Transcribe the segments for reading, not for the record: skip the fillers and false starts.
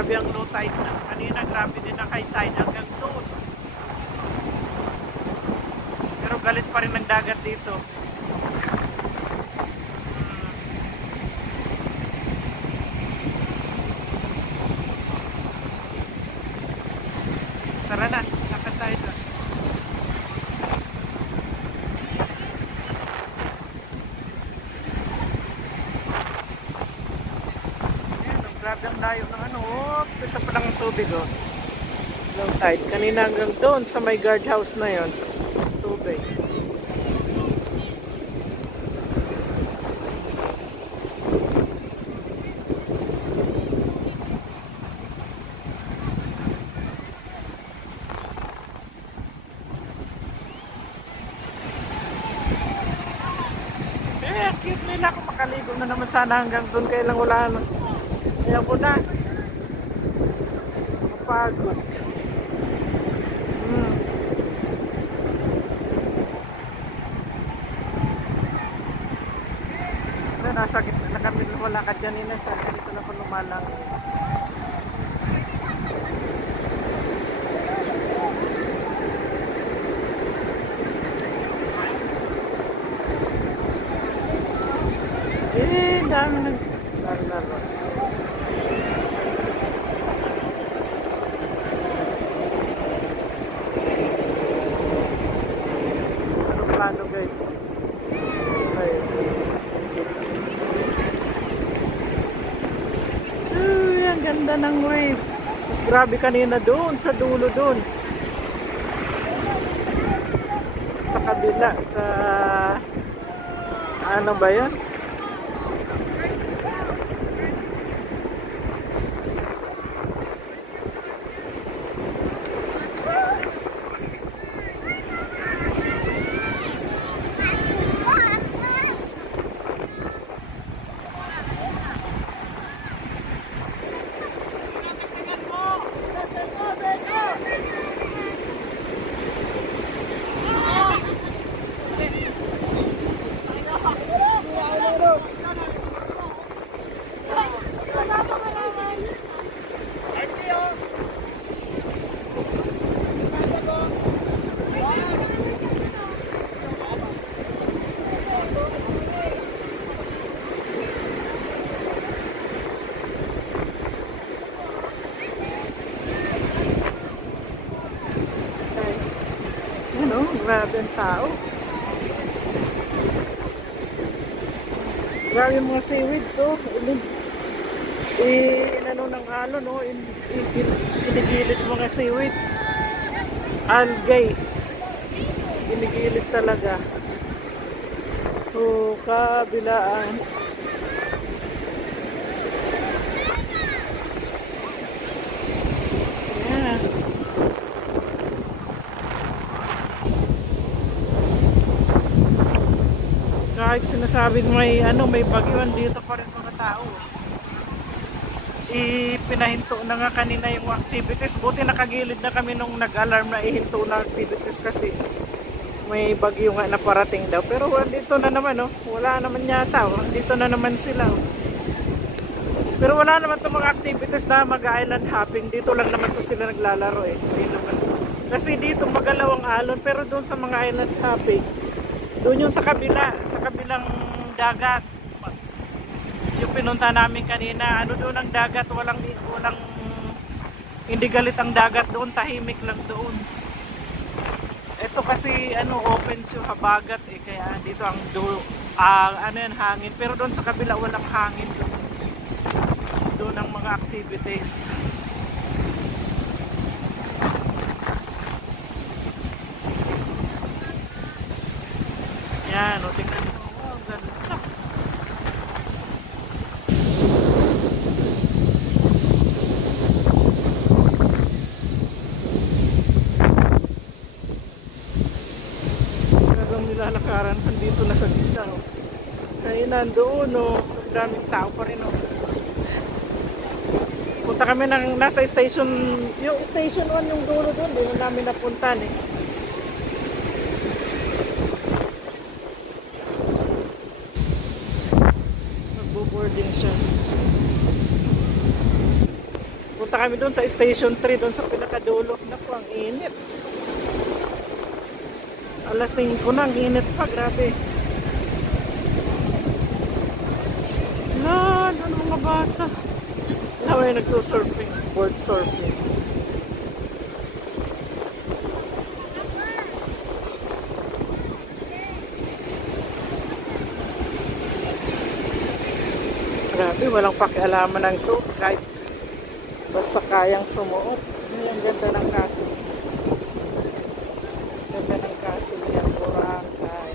Grabe ang low tide na. Kanina grabe din ang high tide hanggang doon. Pero galit pa rin ang dagat dito. Tara na, lakad tayo doon. Grabe ang layo ng ano. Oops, ito pa lang ang tubig oh. Low tide. Kanina hanggang doon sa may guardhouse na yon. Tubig. Cute nila kung makaligo na naman sana hanggang doon. Kaya lang wala na. Ayaw ko na. Mapagod. Nasa gitna na kami lumalakad kanina. Sa dito na po lumalang. Dami naglalaro. Ano plano guys? Ang ganda ng wave. Mas grabe kanina doon sa dulo doon. Sa kabila, sa ano ba yan? Grabe ang tao. Grabe yung mga seaweeds, oh. Inano ng alon, no? Inigilid mga seaweeds. Algae. Inigilid talaga. So, kabilaan. Kahit sinasabing may may bagyuan dito pa rin mga tao. Pinahinto na nga kanina yung activities. Buti nakagilid na kami nung nag-alarm na ihinto na activities kasi may bagyo nga na parating daw. Pero dito na naman wala naman yata dito na naman sila Pero wala naman itong mga activities na mag-island hopping. Dito lang naman to sila naglalaro Hindi naman. Kasi dito magalaw ang alon, pero doon sa mga island hopping, doon yung sa kabila, sa kabilang dagat. Yung pinunta namin kanina, doon ang dagat, walang hindi galit ang dagat doon, tahimik lang doon. Ito kasi open siya, habagat kaya dito ang yan, hangin. Pero doon sa kabila walang hangin doon. Doon ang mga activities. Yan, tingnan mo. Oh, ganda. Talagang nilalakaran dito na sa gitna. Kaya nandoon, ang daming tao pa rin. Punta kami nasa station, yung station 1 yung dulo doon, doon namin napuntan Magbo-boarding siya. Punta na kami doon sa Station 3, doon sa pinakadulo. Naku, ang init. Alas 5 na, ang init pa, grabe. Ano mga bata? May nagsusurfing, board surfing. Grabe, walang pakialaman ng suit kahit basta kayang sumuot. Ang ganda ng castle. Ganda ng castle niya, Boracay.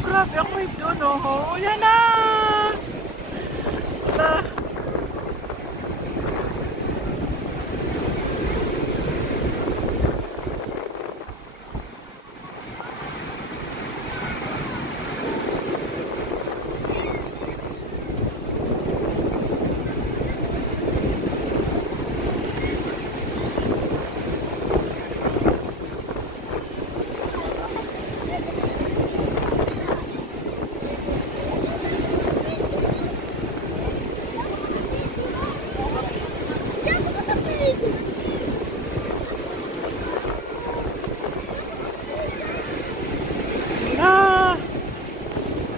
Grabe ang wave doon, oh. Yan na! Wala.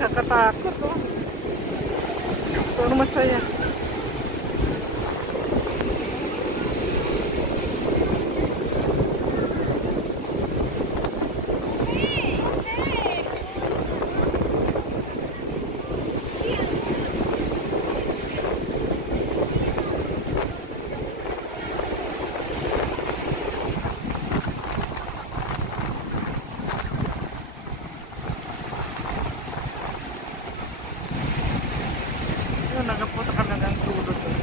Nakakatakot, oh. Pero masaya. Nagapunta kami ng tulo doon.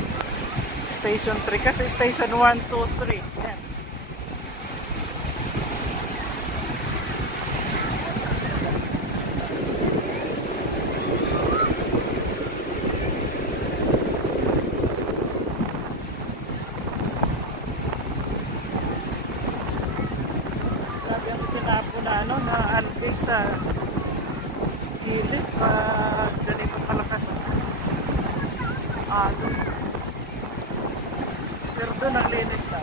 Station 3 kasi Station 1, 2, 3. Yan. Sabi ang tinapo na na alpig sa gilid pag ganito kalakas. Pero doon ang linis na.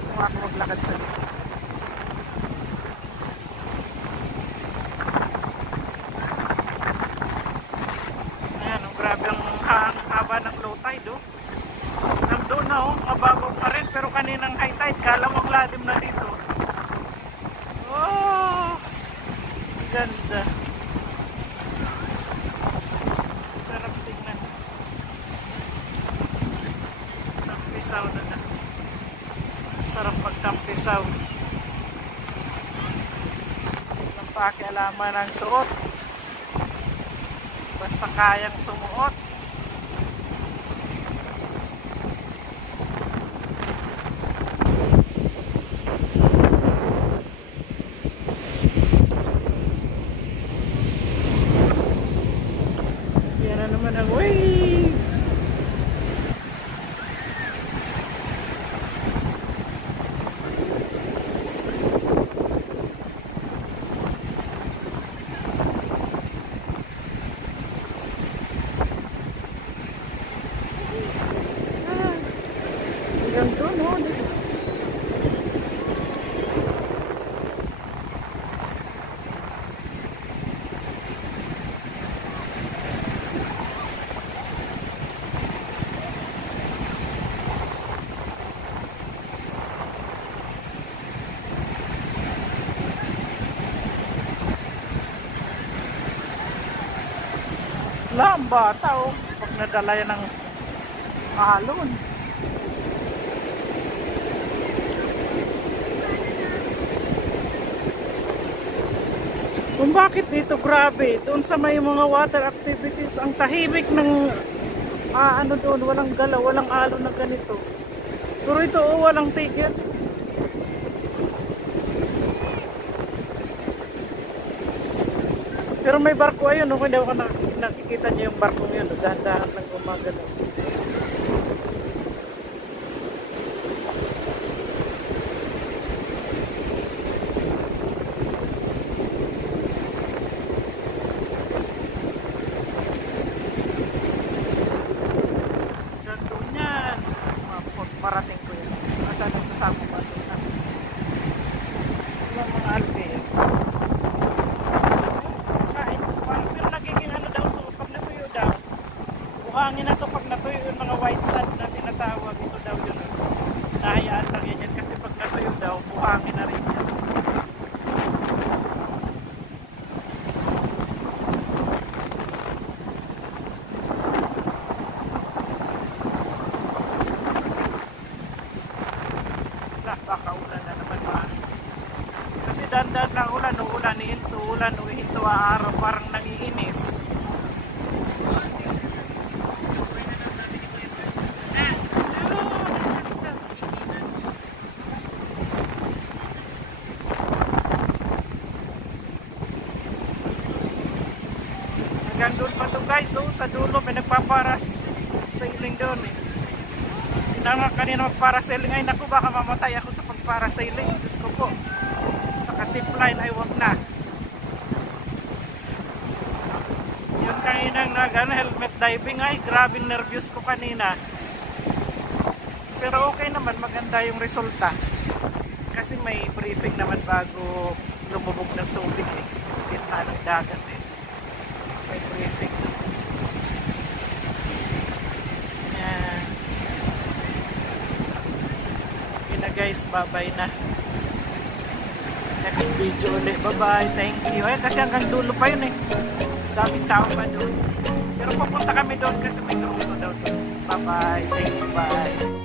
Kung ako maglakad sa dito. Ayan, grabe ang haba ng low tide, oh. Nandun na, oh, mababaw pa rin, pero kaninang high tide, kala mo lalim na dito. Oh, ganda. Sarap tingnan. Tampisaw na. Sarap magtampisaw. Walang pakialaman ng suot. Basta kayang sumuot. Yan na naman ang wave. Hanggang doon, oh. Wala, ang bata, oh. Pag nadala yan ng alon. Kung bakit dito grabe, doon sa may mga water activities, ang tahimik ng ano doon, walang galaw, walang alon na ganito. Pero ito walang tigil. Pero may barko ayun, kung hindi ako nakikita niyo yung barko yun, dahan-dahan lang gumagalaw. Parating ko yun. Nasaan yung kasama pa doon na. Yung mga alpe. Kain. Pero nagiging ano daw ito pag natuyo daw. Buhangin na ito pag natuyo yung mga white sand na tinatawag. Ito daw yun. Nahayaan lang yan kasi pag natuyo daw, buhangin na rin yan. Baka ulan na naman ba? Kasi dandan lang ulan, uhinto araw, parang nangiinis. Hanggang doon pa to guys, so sa dulo may nagpaparas sailing doon eh. Nga kanina magparasailing, ay naku baka mamatay ako sa pagparasailing. Diyos ko po, saka zipline ay wag na. Yun kanina helmet diving, ay grabe nervous ko kanina. Pero okay naman, maganda yung resulta. Kasi may briefing naman bago lumubog ng tubig eh. Gitna ng dagat eh. May briefing. Guys, bye-bye na. Next video ulit. Bye-bye. Thank you. Ay, kasi hanggang dulo pa yun eh. Daming tao pa doon. Pero pupunta kami doon kasi may grupo daw doon. Bye-bye. Thank you. Bye.